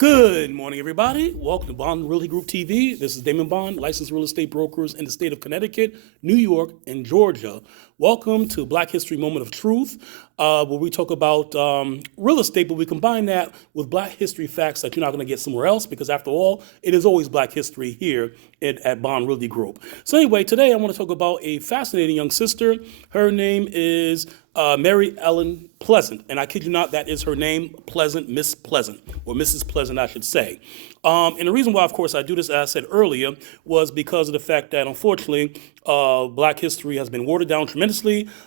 Good morning, everybody. Welcome to Bond Realty Group TV. This is Damon Bond, licensed real estate brokers in the state of Connecticut, New York, and Georgia. Welcome to Black History Moment of Truth, where we talk about real estate, but we combine that with Black history facts that you're not going to get somewhere else, because after all, it is always Black history here at Bond Realty Group. So anyway, today I want to talk about a fascinating young sister. Her name is Mary Ellen Pleasant, and I kid you not, that is her name, Pleasant, Miss Pleasant, or Mrs. Pleasant, I should say. And the reason why, of course, I do this, as I said earlier, was because of the fact that, unfortunately, Black history has been watered down tremendously.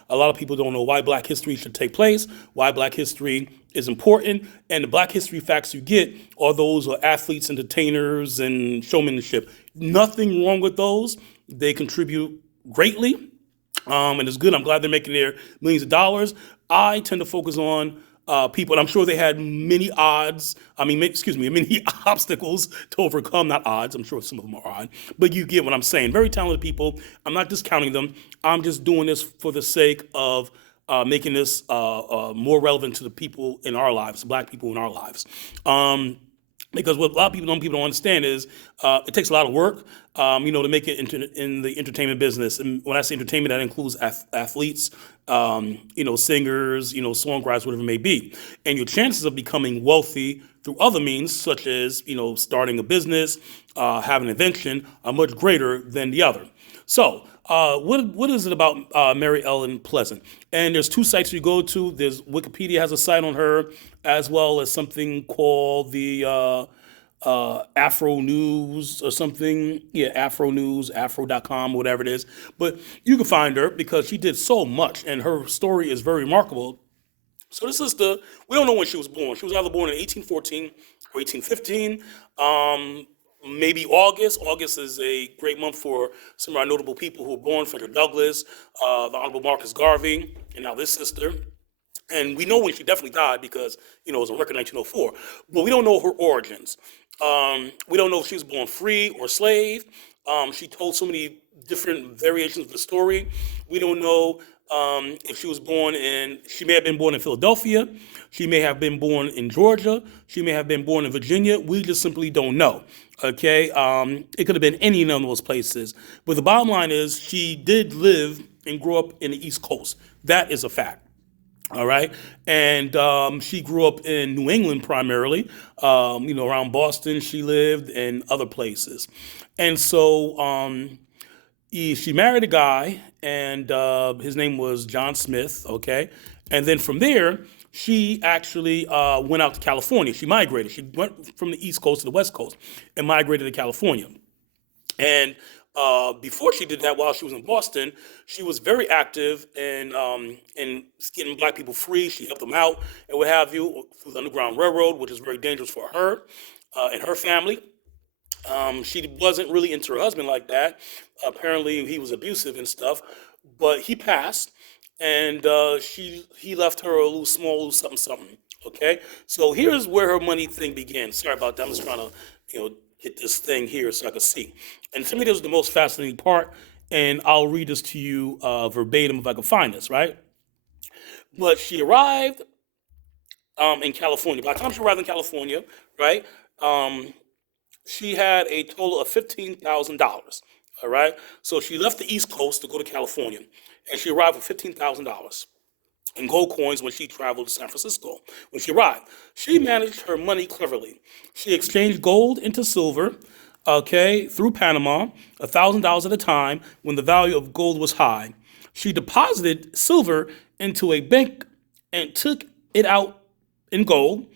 A lot of people don't know why Black history should take place, why Black history is important, and the Black history facts you get are those of athletes, entertainers, and showmanship. Nothing wrong with those. They contribute greatly. And it's good. I'm glad they're making their millions of dollars. I tend to focus on people, and I'm sure they had many many obstacles to overcome. Not odds. I'm sure some of them are odd, but you get what I'm saying. Very talented people. I'm not discounting them. I'm just doing this for the sake of making this more relevant to the people in our lives, Black people in our lives. Because what a lot of people don't understand is it takes a lot of work, to make it in the entertainment business. And when I say entertainment, that includes athletes, singers, songwriters, whatever it may be. And your chances of becoming wealthy through other means, such as, starting a business, having an invention, are much greater than the other. So, what is it about Mary Ellen Pleasant? And there's two sites you go to. There's Wikipedia has a site on her, as well as something called the Afro News or something. Yeah, Afro News, Afro.com, whatever it is. But you can find her because she did so much, and her story is very remarkable. So this is we don't know when she was born. She was either born in 1814 or 1815. Maybe August. August is a great month for some of our notable people who were born: Frederick Douglass, the Honorable Marcus Garvey, and now this sister. And we know when she definitely died because, it was a record 1904. But we don't know her origins. We don't know if she was born free or slave. She told so many different variations of the story. We don't know if she may have been born in Philadelphia. She may have been born in Georgia. She may have been born in Virginia. We just simply don't know. Okay, it could have been any one of those places. But the bottom line is she did live and grow up in the East Coast. That is a fact. All right. And she grew up in New England primarily, around Boston she lived and other places. And so she married a guy, and his name was John Smith. Okay. And then from there, she actually went out to California. She migrated. She went from the East Coast to the West Coast and migrated to California. And before she did that, while she was in Boston, she was very active in getting Black people free. She helped them out and what have you through the Underground Railroad, which is very dangerous for her and her family. She wasn't really into her husband like that. Apparently, he was abusive and stuff, but he passed. And he left her a little something. Okay, so here's where her money thing began. Sorry about that. I'm just trying to get this thing here so I can see. And to me, this was the most fascinating part. And I'll read this to you verbatim if I can find this. Right. But she arrived in California. By the time she arrived in California, right, she had a total of $15,000. All right. So she left the East Coast to go to California. And she arrived with $15,000 in gold coins when she traveled to San Francisco. When she arrived, she managed her money cleverly. She exchanged gold into silver, through Panama, $1,000 at a time when the value of gold was high. She deposited silver into a bank and took it out in gold.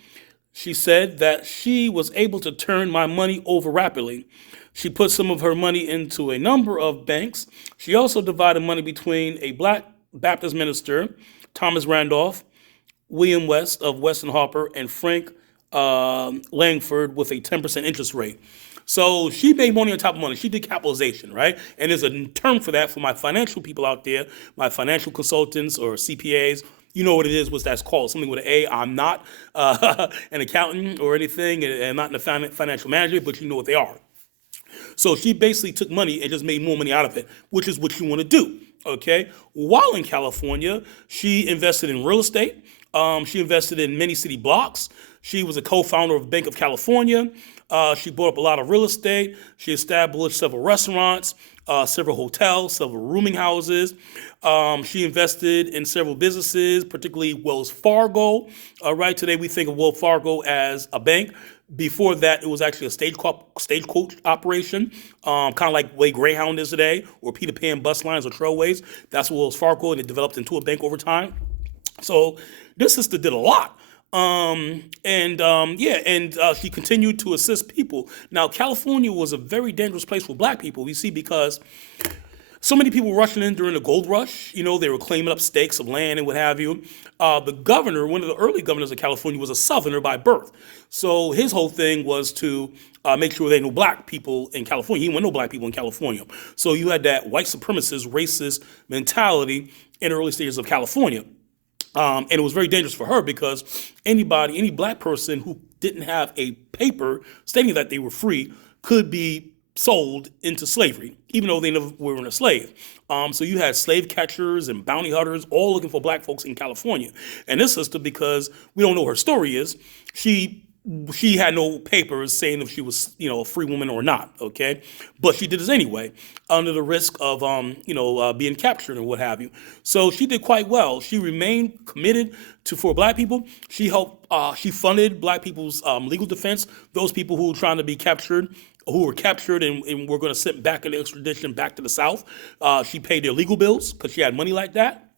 She said that she was able to turn my money over rapidly. She put some of her money into a number of banks. She also divided money between a Black Baptist minister, Thomas Randolph, William West of West and Harper, and Frank Langford with a 10% interest rate. So she made money on top of money. She did capitalization, right? And there's a term for that for my financial people out there, my financial consultants or CPAs. You know what it is, what that's called, something with an A. I'm not an accountant or anything, and I'm not in the financial management, but you know what they are. So she basically took money and just made more money out of it, which is what you want to do, okay? While in California, she invested in real estate. She invested in many city blocks. She was a co-founder of Bank of California. She bought up a lot of real estate. She established several restaurants, several hotels, several rooming houses. She invested in several businesses, particularly Wells Fargo. Right today, we think of Wells Fargo as a bank. Before that, it was actually a stagecoach operation, kind of like the way Greyhound is today, or Peter Pan bus lines or trailways. That's what Wells Fargo, and it developed into a bank over time. So this sister did a lot. She continued to assist people. Now, California was a very dangerous place for black people, we see, because so many people rushing in during the gold rush. They were claiming up stakes of land and what have you. The governor, one of the early governors of California, was a Southerner by birth. So his whole thing was to make sure there were no black people in California. He didn't want no black people in California. So you had that white supremacist, racist mentality in the early stages of California. And it was very dangerous for her because any black person who didn't have a paper stating that they were free could be sold into slavery, even though they never were a slave. So you had slave catchers and bounty hunters all looking for black folks in California. And this sister, because we don't know what her story is, she had no papers saying if she was, a free woman or not, okay? But she did this anyway, under the risk of, being captured and what have you. So she did quite well. She remained committed for black people. She funded black people's legal defense, those people who were trying to be captured, who were captured and were going to sent back in extradition back to the South. She paid their legal bills because she had money like that.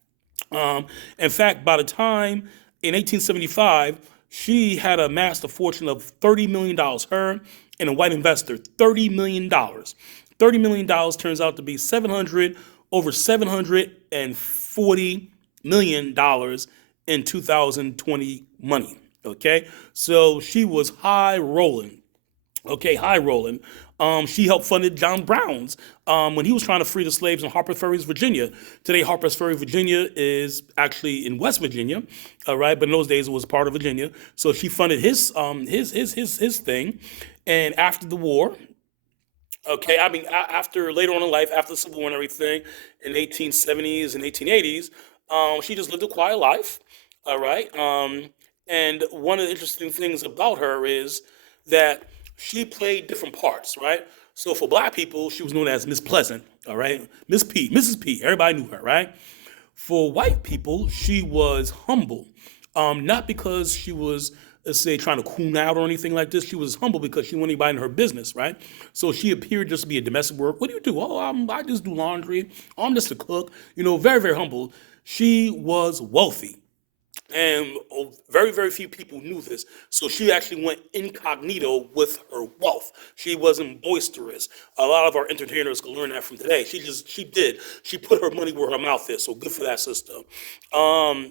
In fact, by the time in 1875, she had amassed a fortune of $30 million. Her and a white investor, $30 million. $30 million turns out to be over $740 million in 2020 money. Okay, so she was high rolling. Okay, high rolling. She helped funded John Brown's when he was trying to free the slaves in Harpers Ferry, Virginia. Today, Harpers Ferry, Virginia is actually in West Virginia, all right. But in those days, it was part of Virginia. So she funded his thing, and after the war, okay, after later on in life, after the Civil War and everything, in the 1870s and 1880s, she just lived a quiet life, all right. And one of the interesting things about her is that she played different parts, right? So for black people, she was known as Miss Pleasant, all right? Miss P, Mrs. P, everybody knew her, right? For white people, she was humble. Not because she was, let's say, trying to coon out or anything like this. She was humble because she wanted anybody in her business, right? So she appeared just to be a domestic worker. What do you do? Oh, I just do laundry. Oh, I'm just a cook. Very, very humble. She was wealthy. And very, very few people knew this. So she actually went incognito with her wealth. She wasn't boisterous. A lot of our entertainers can learn that from today. She put her money where her mouth is. So good for that sister. Also,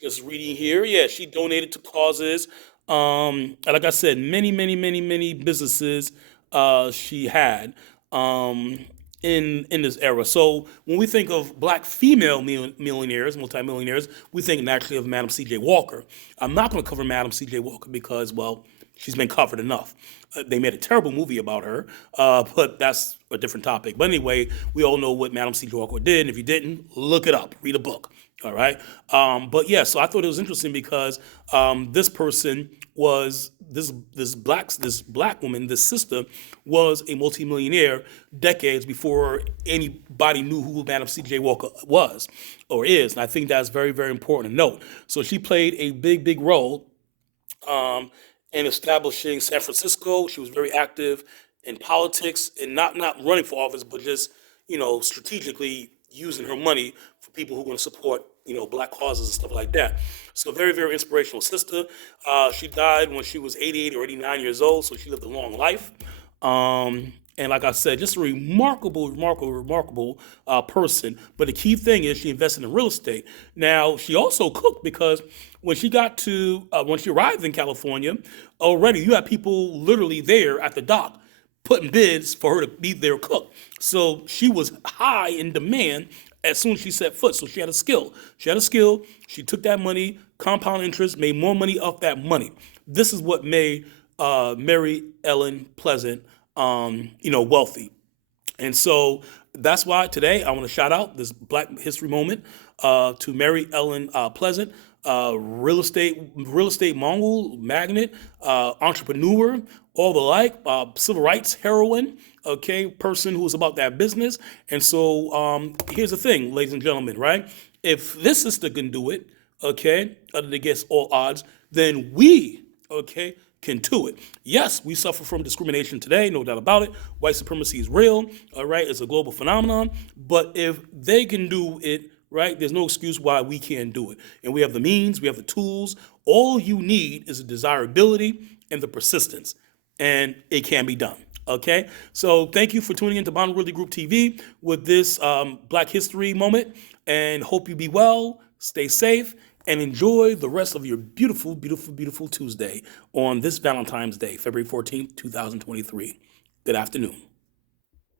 just reading here, yeah, she donated to causes. Like I said, many, many, many, many businesses she had. In this era. So when we think of black female millionaires, multimillionaires, we think naturally of Madam C.J. Walker. I'm not going to cover Madam C.J. Walker because, well, she's been covered enough. They made a terrible movie about her, but that's a different topic. But anyway, we all know what Madam C.J. Walker did, and if you didn't, look it up, read a book. All right. But yeah, so I thought it was interesting because this person was this black woman, this sister, was a multimillionaire decades before anybody knew who Madam C.J. Walker was or is, and I think that's very, very important to note. So she played a big, big role in establishing San Francisco. She was very active in politics and not running for office, but just strategically using her money for people who want to support black causes and stuff like that. So very, very inspirational sister. She died when she was 88 or 89 years old, so she lived a long life. And like I said, just a remarkable person. But the key thing is she invested in real estate. Now, she also cooked because when she arrived in California, already you had people literally there at the dock putting bids for her to be their cook. So she was high in demand as soon as she set foot. So she had a skill. She took that money, compound interest, made more money off that money. This is what made Mary Ellen Pleasant, wealthy. And so that's why today I want to shout out this Black History Moment to Mary Ellen Pleasant. real estate mogul, magnate, entrepreneur, all the like, civil rights heroine, okay, person who's about that business. And so here's the thing, ladies and gentlemen, right? If this sister can do it, okay, against all odds, then we, okay, can do it. Yes, we suffer from discrimination today, no doubt about it. White supremacy is real, all right, it's a global phenomenon. But if they can do it, right, there's no excuse why we can't do it. And we have the means, we have the tools. All you need is the desirability and the persistence, and it can be done. Okay, so thank you for tuning into Bond Worthy Group TV with this Black History moment, and hope you be well, stay safe, and enjoy the rest of your beautiful, beautiful, beautiful Tuesday on this Valentine's Day, February 14th, 2023. Good afternoon.